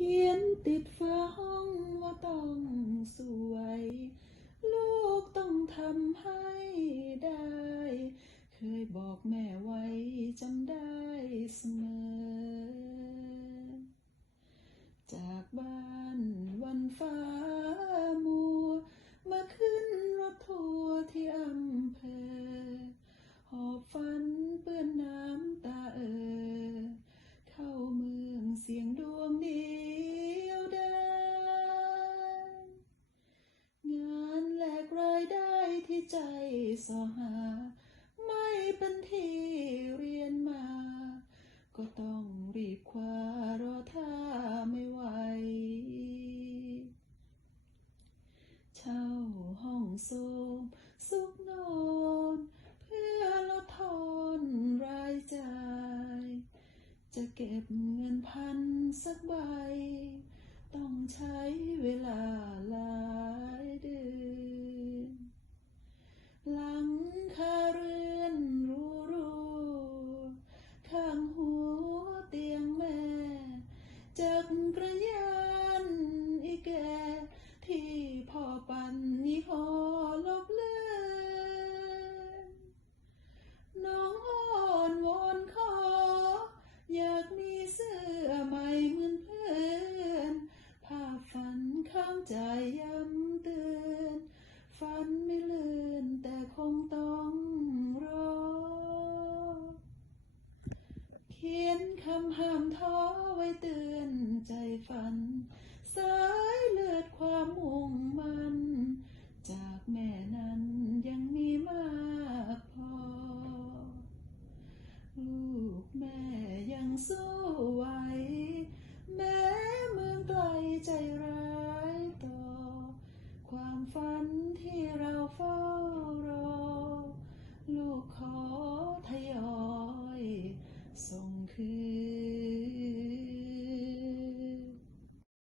ขียนติดฟ้าห้องว่าต้องสวย ลูกต้องทำให้ได้ เคยบอกแม่ไว้จำได้เสมอ จากบ้านวันฟ้ามัว มาขึ้นรถทัวร์ที่อำเภอ สอหา ไม่เป็นที่เรียนมา ก็ต้องรีบคว้ารอท่าไม่ไหว เช่าห้องโซมซุกนอนเพื่อลดทอนรายจ่าย จะเก็บเงินพันสักใบ ต้องใช้เวลาหลาย ย้ำเตือนฝันไม่เลื่อนแต่คงต้องรอ เขียนคำห้ามท้อไว้เตือนใจฝัน สายเลือดความมุ่งมัน Krishna.